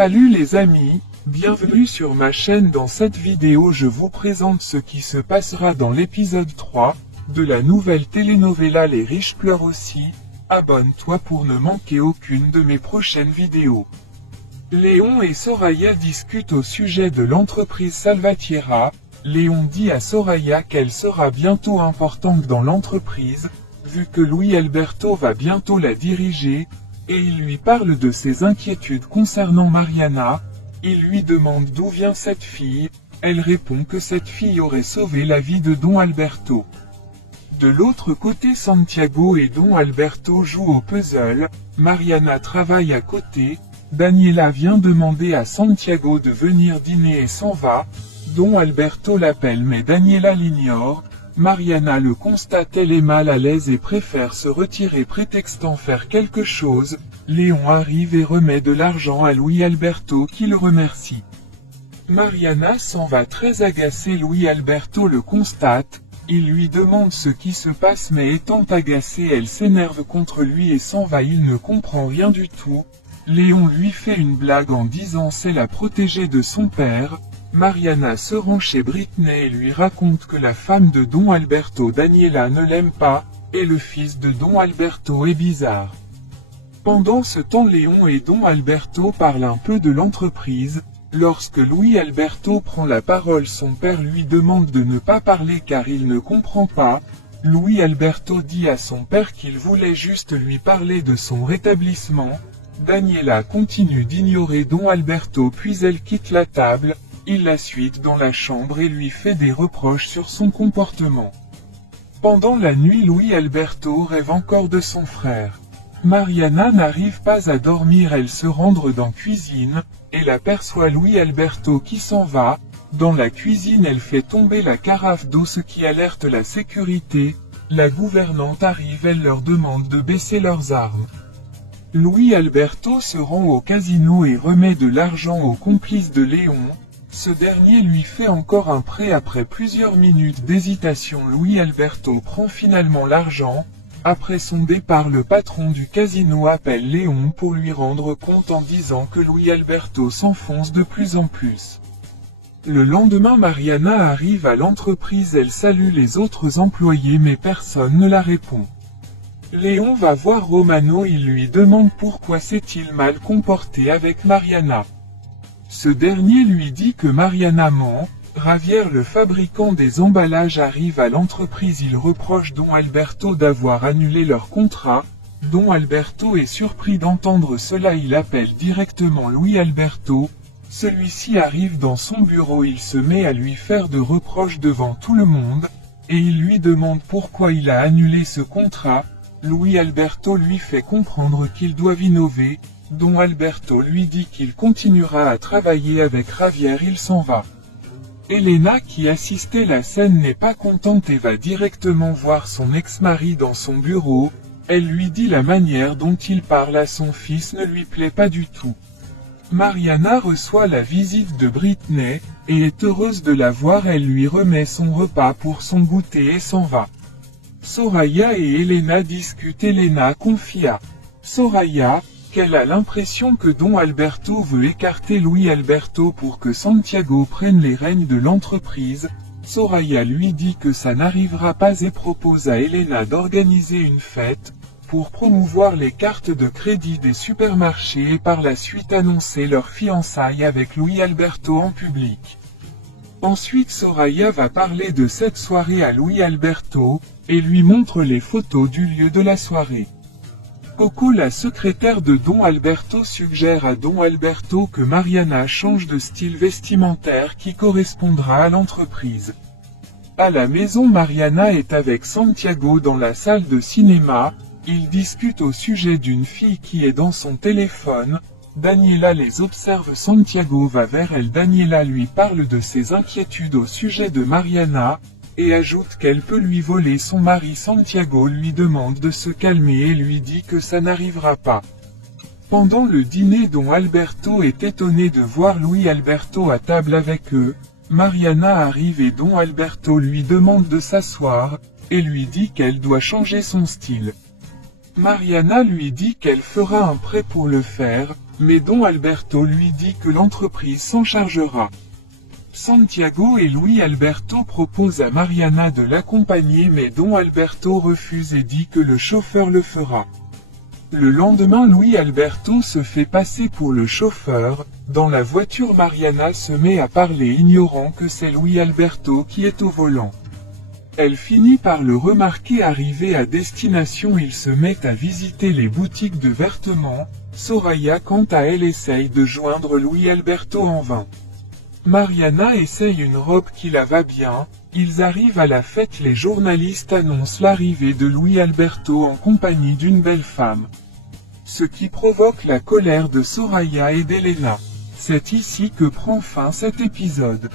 Salut les amis, bienvenue sur ma chaîne. Dans cette vidéo je vous présente ce qui se passera dans l'épisode 3, de la nouvelle telenovela Les riches pleurent aussi. Abonne-toi pour ne manquer aucune de mes prochaines vidéos. Léon et Soraya discutent au sujet de l'entreprise Salvatierra. Léon dit à Soraya qu'elle sera bientôt importante dans l'entreprise, vu que Luis Alberto va bientôt la diriger, et il lui parle de ses inquiétudes concernant Mariana. Il lui demande d'où vient cette fille. Elle répond que cette fille aurait sauvé la vie de Don Alberto. De l'autre côté, Santiago et Don Alberto jouent au puzzle. Mariana travaille à côté. Daniela vient demander à Santiago de venir dîner et s'en va. Don Alberto l'appelle mais Daniela l'ignore. Mariana le constate, elle est mal à l'aise et préfère se retirer prétextant faire quelque chose. Léon arrive et remet de l'argent à Luis Alberto qui le remercie. Mariana s'en va très agacée. Luis Alberto le constate. Il lui demande ce qui se passe mais étant agacée elle s'énerve contre lui et s'en va. Il ne comprend rien du tout. Léon lui fait une blague en disant c'est la protégée de son père. Mariana se rend chez Britney et lui raconte que la femme de Don Alberto, Daniela, ne l'aime pas, et le fils de Don Alberto est bizarre. Pendant ce temps, Léon et Don Alberto parlent un peu de l'entreprise. Lorsque Luis Alberto prend la parole, son père lui demande de ne pas parler car il ne comprend pas. Luis Alberto dit à son père qu'il voulait juste lui parler de son rétablissement. Daniela continue d'ignorer Don Alberto puis elle quitte la table. Il la suit dans la chambre et lui fait des reproches sur son comportement. Pendant la nuit, Luis Alberto rêve encore de son frère. Mariana n'arrive pas à dormir, elle se rend dans la cuisine. Elle aperçoit Luis Alberto qui s'en va. Dans la cuisine, elle fait tomber la carafe d'eau, ce qui alerte la sécurité. La gouvernante arrive, elle leur demande de baisser leurs armes. Luis Alberto se rend au casino et remet de l'argent au complice de Léon. Ce dernier lui fait encore un prêt. Après plusieurs minutes d'hésitation, Luis Alberto prend finalement l'argent. Après son départ, le patron du casino appelle Léon pour lui rendre compte en disant que Luis Alberto s'enfonce de plus en plus. Le lendemain, Mariana arrive à l'entreprise, elle salue les autres employés mais personne ne la répond. Léon va voir Romano, il lui demande pourquoi s'est-il mal comporté avec Mariana. Ce dernier lui dit que Mariana ment. Javier, le fabricant des emballages, arrive à l'entreprise, il reproche Don Alberto d'avoir annulé leur contrat. Don Alberto est surpris d'entendre cela, il appelle directement Luis Alberto. Celui-ci arrive dans son bureau, il se met à lui faire de reproches devant tout le monde, et il lui demande pourquoi il a annulé ce contrat. Luis Alberto lui fait comprendre qu'ils doivent innover. Don Alberto lui dit qu'il continuera à travailler avec Javier, il s'en va. Elena, qui assistait la scène, n'est pas contente et va directement voir son ex-mari dans son bureau. Elle lui dit la manière dont il parle à son fils ne lui plaît pas du tout. Mariana reçoit la visite de Britney, et est heureuse de la voir, elle lui remet son repas pour son goûter et s'en va. Soraya et Elena discutent. Elena confie à Soraya qu'elle a l'impression que Don Alberto veut écarter Luis Alberto pour que Santiago prenne les rênes de l'entreprise. Soraya lui dit que ça n'arrivera pas et propose à Elena d'organiser une fête pour promouvoir les cartes de crédit des supermarchés et par la suite annoncer leur fiançailles avec Luis Alberto en public. Ensuite, Soraya va parler de cette soirée à Luis Alberto et lui montre les photos du lieu de la soirée. Coco, la secrétaire de Don Alberto, suggère à Don Alberto que Mariana change de style vestimentaire qui correspondra à l'entreprise. À la maison, Mariana est avec Santiago dans la salle de cinéma. Ils discutent au sujet d'une fille qui est dans son téléphone. Daniela les observe, Santiago va vers elle. Daniela lui parle de ses inquiétudes au sujet de Mariana, et ajoute qu'elle peut lui voler son mari. Santiago lui demande de se calmer et lui dit que ça n'arrivera pas. Pendant le dîner, Don Alberto est étonné de voir Luis Alberto à table avec eux. Mariana arrive et Don Alberto lui demande de s'asseoir, et lui dit qu'elle doit changer son style. Mariana lui dit qu'elle fera un prêt pour le faire, mais Don Alberto lui dit que l'entreprise s'en chargera. Santiago et Luis Alberto proposent à Mariana de l'accompagner mais Don Alberto refuse et dit que le chauffeur le fera. Le lendemain Luis Alberto se fait passer pour le chauffeur. Dans la voiture Mariana se met à parler ignorant que c'est Luis Alberto qui est au volant. Elle finit par le remarquer. Arrivé à destination, ils se mettent à visiter les boutiques de vêtements. Soraya quant à elle essaye de joindre Luis Alberto en vain. Mariana essaye une robe qui la va bien. Ils arrivent à la fête. Les journalistes annoncent l'arrivée de Luis Alberto en compagnie d'une belle femme. Ce qui provoque la colère de Soraya et d'Elena. C'est ici que prend fin cet épisode.